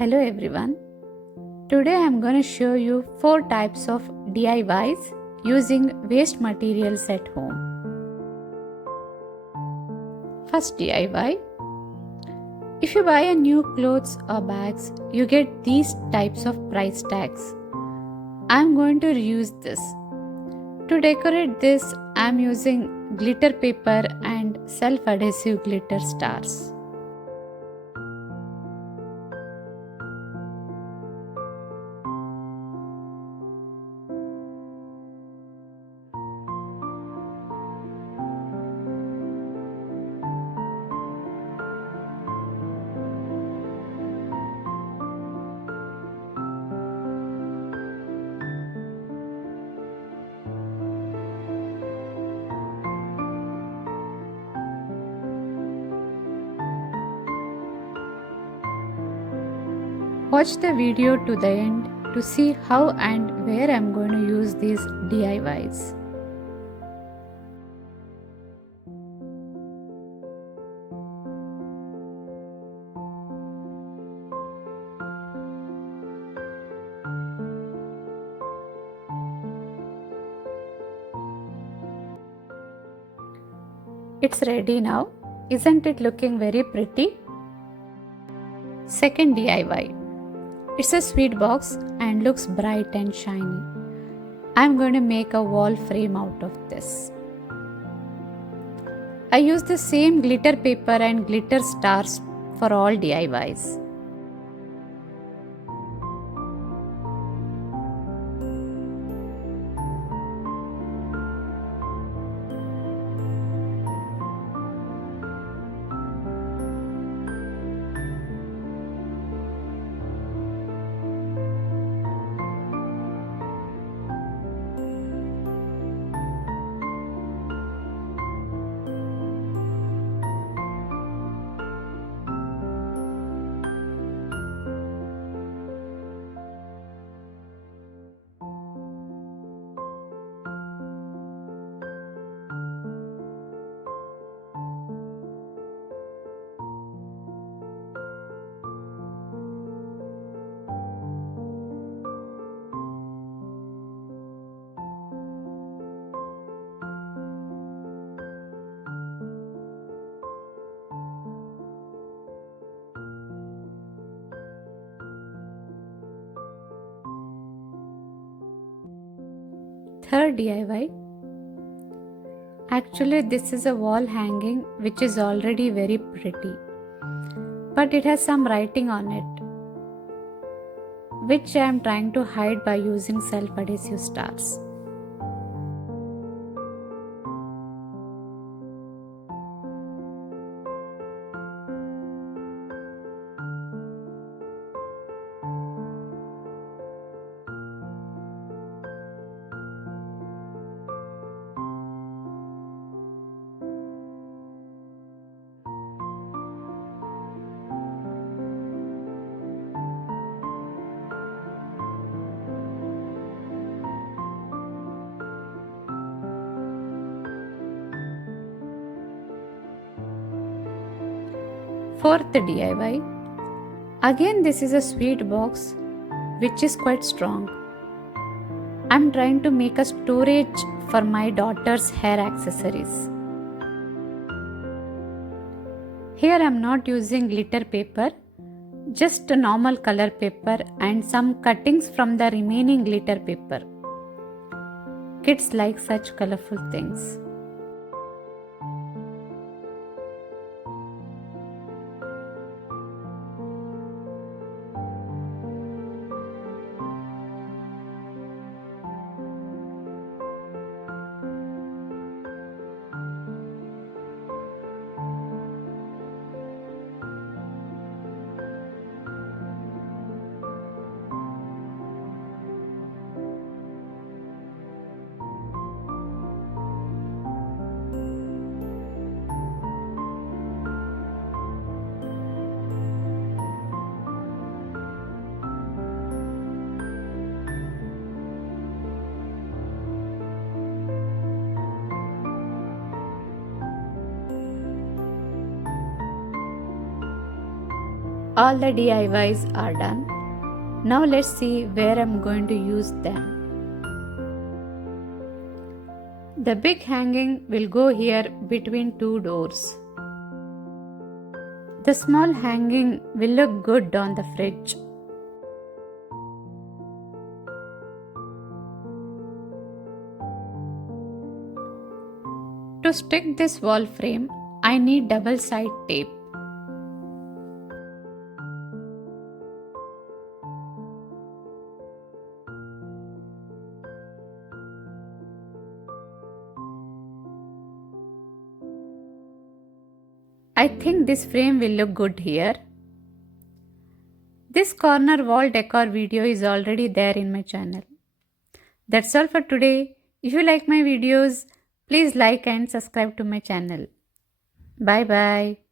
Hello everyone. Today I am going to show you 4 types of DIYs using waste materials at home. First DIY. If you buy a new clothes or bags, you get these types of price tags. I am going to reuse this. To decorate this, I am using glitter paper and self-adhesive glitter stars. Watch the video to the end to see how and where I am going to use these DIYs. It's ready now. Isn't it looking very pretty? Second DIY. It's a sweet box and looks bright and shiny. I'm going to make a wall frame out of this. I use the same glitter paper and glitter stars for all DIYs. Third DIY. Actually, this is a wall hanging which is already very pretty, but it has some writing on it, which I am trying to hide by using self-adhesive stars. Fourth DIY. Again, this is a sweet box which is quite strong. I'm trying to make a storage for my daughter's hair accessories. Here I'm not using glitter paper, just a normal color paper and some cuttings from the remaining glitter paper. Kids like such colorful things. All the DIYs are done. Now let's see where I'm going to use them. The big hanging will go here between two doors. The small hanging will look good on the fridge. To stick this wall frame, I need double side tape. I think this frame will look good here. This corner wall decor video is already there in my channel. That's all for today. If you like my videos, please like and subscribe to my channel. Bye bye.